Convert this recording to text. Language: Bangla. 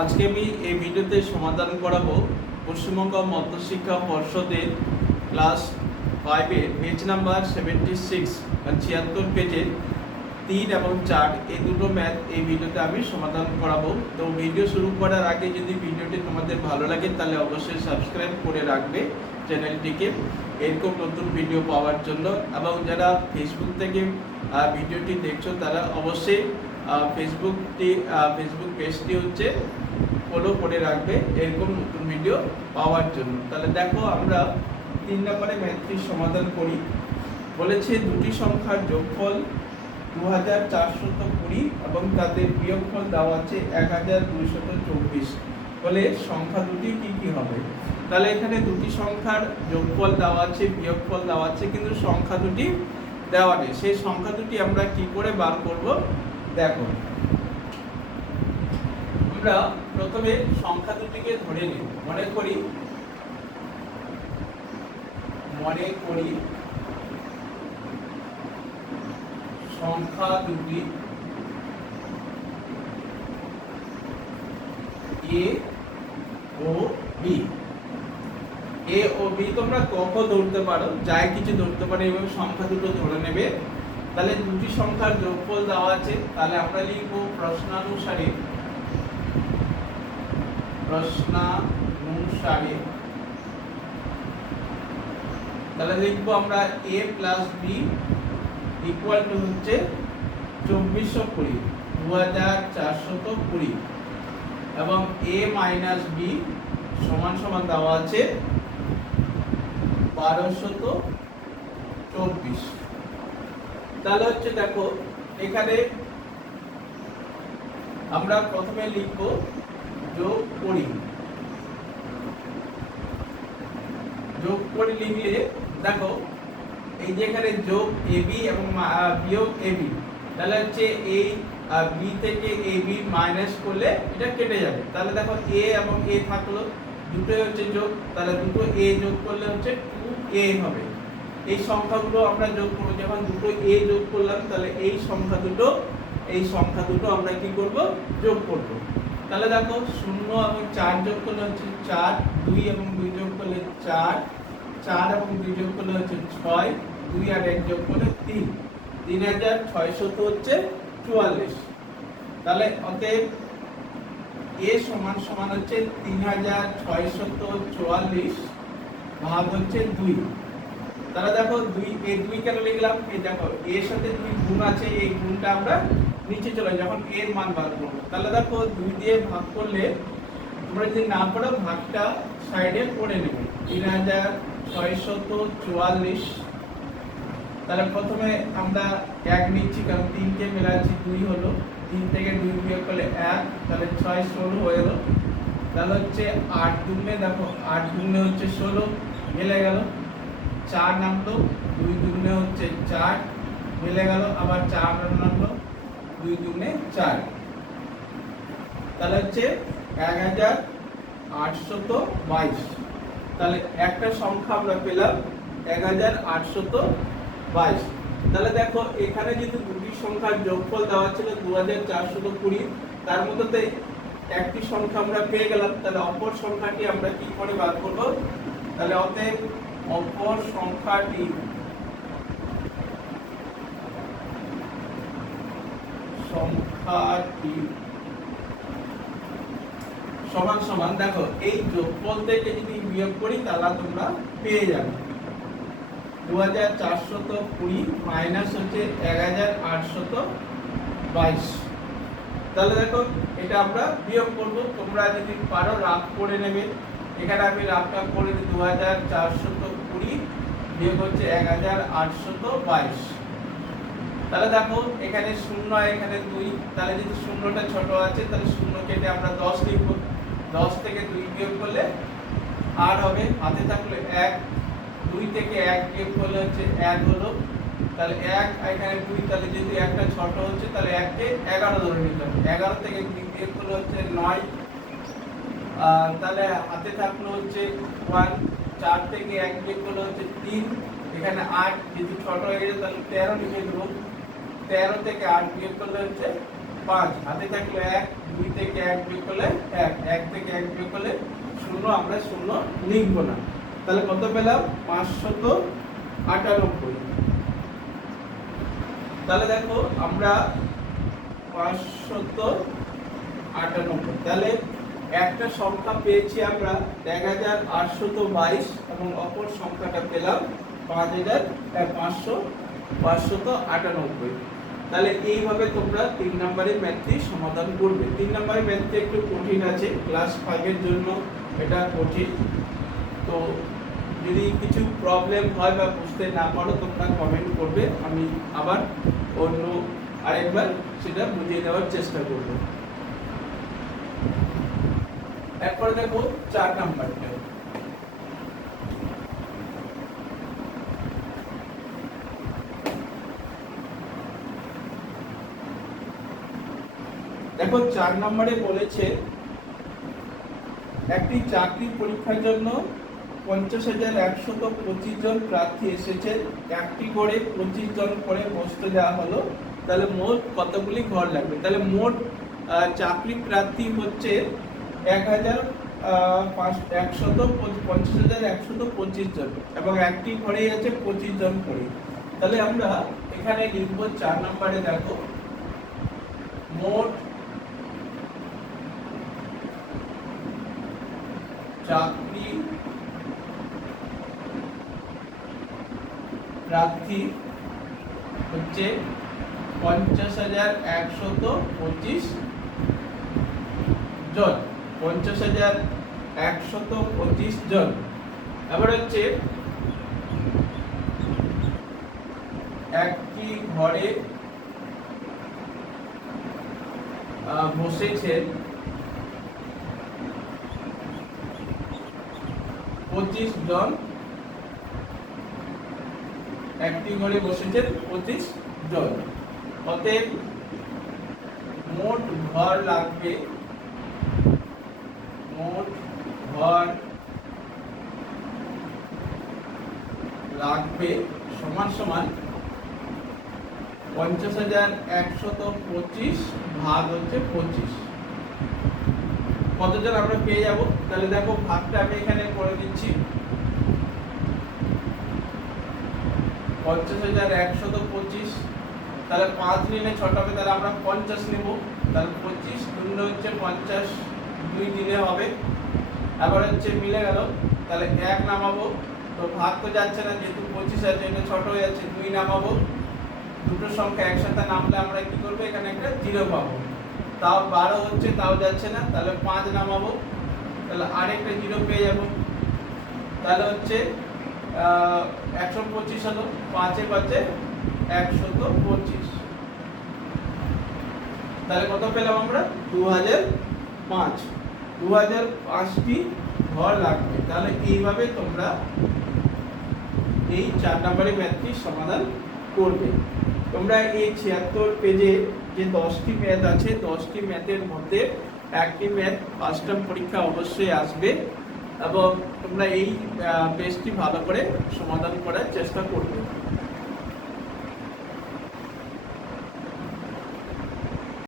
আজকে আমি এই ভিডিওতে সমাধান করাবো পশ্চিমবঙ্গ মধ্যশিক্ষা পর্ষদের ক্লাস 5-এর পেজ নাম্বার 76 বা 76 পেজের 3 এবং 4 এই দুটো ম্যাথ এই ভিডিওতে আমি সমাধান করাবো। তো ভিডিও শুরু করার আগে যদি ভিডিওটি তোমাদের ভালো লাগে তাহলে অবশ্যই সাবস্ক্রাইব করে রাখবে চ্যানেলটিকে এরকম নতুন ভিডিও পাওয়ার জন্য, এবং যারা ফেসবুক থেকে ভিডিওটি দেখছো তারা অবশ্যই ফেসবুক পেজটি হচ্ছে ফলো করে রাখবে এরকম নতুন ভিডিও পাওয়ার জন্য। তাহলে দেখো আমরা 3 নম্বরে ম্যাথটির সমাধান করি। বলেছে দুটি সংখ্যার যোগফল 2420 এবং তাদের বিয়োগফল দেওয়া আছে 1224। বলে সংখ্যা দুটি কি কি হবে। তাহলে এখানে দুটি সংখ্যার যোগফল দেওয়া আছে, বিয়োগফল দেওয়া আছে, কিন্তু সংখ্যা দুটি দেওয়া নেই। সেই সংখ্যা দুটি আমরা কি করে বার করব দেখো। আমরা প্রথমে সংখ্যা দুটিকে ধরে নিই। মনে করি সংখ্যা দুটি এ ও বি। এ ও বি তোমরা কখ ধরতে পারো, যাই কিছু ধরতে পারো, এবং সংখ্যা দুটো ধরে নেবে। তাহলে দুটি সংখ্যার যোগফল দেওয়া আছে, তাহলে আমরা লিখব প্রশ্নানুসারে তাহলে লিখবো আমরা a plus B equal to হচ্ছে 2420 2420 এবং a মাইনাস বি সমান সমান দেওয়া আছে 1224। তাহলে হচ্ছে দেখো এখানে আমরা প্রথমে লিখবো যোগ করি লিখলে দেখো এই যে এখানে যোগ এবি এবং বিয়োগ এবি, তাহলে হচ্ছে এই বি থেকে এবি মাইনাস করলে এটা কেটে যাবে। তাহলে দেখো এ এবং এ থাকলো, দুটোই হচ্ছে যোগ, তাহলে দুটো এ যোগ করলে হচ্ছে 2a হবে। এই সংখ্যাগুলো আমরা যোগ করব, যখন দুটো এ যোগ করলাম তাহলে এই সংখ্যা দুটো আমরা কি করব যোগ করব। তাহলে দেখো 0 এবং 4 যোগ করলে হচ্ছে 4, 2 এবং 2 যোগ করলে 4, 4 এবং 2 যোগ করলে হচ্ছে 6, 2 আর 1 যোগ করলে 3, 3600 হচ্ছে 44। তাহলে অতএব a সমান সমান হচ্ছে 3644 ভাগ হচ্ছে 2। তাহলে দেখো 2 কেন লিখলাম, এই দেখো এর সাথে 2 গুণ আছে, এই গুণটা আমরা নিচে চলে যখন এর মান বার করব। তাহলে দেখো 2 দিয়ে ভাগ করলে তোমরা যদি না পারো ভাগটা সাইডে করে নেবে 3644। তাহলে প্রথমে আমরা 1 নিচ্ছি, কারণ 3 কে মেলাচ্ছি 2 হলো, 3 থেকে 2 বিয়োগ করলে 1, তাহলে 6 16 হয়ে গেল। তাহলে হচ্ছে 8 দুগুণে দেখো 8 দুগুণে হচ্ছে 16 মিলে গেল, 4 নামলো, 2 দুগুণে হচ্ছে 4 মিলে গেল, আবার 4 নামলো, 2 দুগুণে 4, তাহলে হচ্ছে 1822। তাহলে একটা সংখ্যা আমরা পেলাম 1822। তাহলে দেখো এখানে যদি দুটি সংখ্যার যোগফল দেওয়া ছিল 2420, তার মধ্যে একটি সংখ্যা আমরা পেয়ে গেলাম। তাহলে অপর সংখ্যাটি আমরা কি করে বার করব। তাহলে অতএব অপর সংখ্যাটি সমান সমান দেখো এই যোগফল থেকে যদি বিয়োগ করি তাহলে তোমরা পেয়ে যাবে 2420 মাইনাস হচ্ছে 1822। তাহলে দেখো এটা আমরা বিয়োগ করব, তোমরা যদি পারো রাফ করে নেবে। এখানে আমি রাফটা করে দিই 2420 বিয়োগ হচ্ছে 1822। তাহলে দেখো এখানে 0 এখানে 2, তাহলে যদি শূন্যটা ছোট আছে তাহলে 0 কেটে আমরা 10 লিখব। 10 থেকে 2 বিয়োগ করলে 8 হবে, হাতে থাকলে 1, 2 থেকে 1 বিয়োগ করলে হচ্ছে 1 হলো, তাহলে 1 এখানে 2, তাহলে যদি একটা ছোট হচ্ছে তাহলে 1 কে 11 ধরে নিলাম, 11 থেকে 2 বিয়োগ করলে হচ্ছে 9, তাহলে হাতে থাকলো হচ্ছে 1, 4 থেকে 1 বিয়োগ করলে হচ্ছে 3, এখানে 8 যদি ছোট হয়ে গেছে তাহলে 13 লিখে দেবো, 13 থেকে 8 বিয়োগ করলে হচ্ছে 5, হাতে থাকলো 1, 2 থেকে 1 বিয়োগ করলে 1, 1 থেকে 1 বিয়োগ করলে 0, আমরা 0 লিখব না। তাহলে কত পেলাম? 598। তাহলে দেখো আমরা 598, তাহলে একটা সংখ্যা পেয়েছি আমরা 1822 এবং অপর সংখ্যাটা পেলাম 598। তাহলে এইভাবে তোমরা 3 নম্বরের ম্যাথটি সমাধান করবে। 3 নম্বরের ম্যাথটি একটু কঠিন আছে, ক্লাস 5 এর জন্য এটা কঠিন। তো যদি কিছু প্রবলেম হয় বা বুঝতে না পারো তোমরা কমেন্ট করবে, আমি আবার অন্য আরেকবার সেটা বুঝিয়ে দেওয়ার চেষ্টা করব। এরপর দেখো 4 নাম্বারটা। দেখো 4 নম্বরে বলেছে একটি চাকরি পরীক্ষার জন্য 50,125 জন প্রার্থী এসেছেন, একটি করে 25 জন করে বসতে দেওয়া হলো। তাহলে মোট কতগুলি ঘর লাগবে? তাহলে মোট চাকরি প্রার্থী হচ্ছে 50,125 জন এবং একটি ঘরেই আছে 25 জন করে। তাহলে আমরা এখানে লিখব 4 নম্বরে, দেখো মোট চাকরি প্রার্থী হচ্ছে 50,125 জন। 50,125 জন। এবার হচ্ছে একটি ঘরে বসেছেন 25 জন। একটি ঘরে বসেছেন 25 জন। অতএব মোট ঘর লাগবে, মোট ঘর লাগবে সমান সমান 50,125 ভাগ হচ্ছে 25। কতজন আমরা পেয়ে যাব? তাহলে দেখো ভাগটা আমি এখানে করে দিচ্ছি। 50,125, তাহলে 5 নিলে 6 হবে, তাহলে আমরা 50 নেব। তাহলে 25 শূন্য হচ্ছে 50, 2 দিলে হবে। আবার হচ্ছে মিলে গেল, তাহলে 1 নামাবো, তো ভাগ তো যাচ্ছে না যেহেতু 25 আছে, এটা ছোট হয়ে যাচ্ছে, 2 নামাবো। দুটো সংখ্যা একসাথে নামলে আমরা কি করব? এখানে একটা 0 পাবো। তাও 12 হচ্ছে, তাও যাচ্ছে না, তাহলে 5 নামাবো, তাহলে আরেকটা 0 পেয়ে যাব। তাহলে হচ্ছে 125 হলো, 5 এ 5 125। তাহলে কত পেলাম আমরা? 2005। 2005টি ঘর লাগবে। তাহলে এইভাবে তোমরা এই 4 নম্বরের ম্যাথটি সমাধান করবে। তোমরা এই 76 পেজে যে 10টি ম্যাথ আছে, 10টি ম্যাথের মধ্যে একটি ম্যাথ ফার্স্ট টার্ম পরীক্ষা অবশ্যই আসবে এবং তোমরা এই পেজটি ভালো করে সমাধান করার চেষ্টা করবে।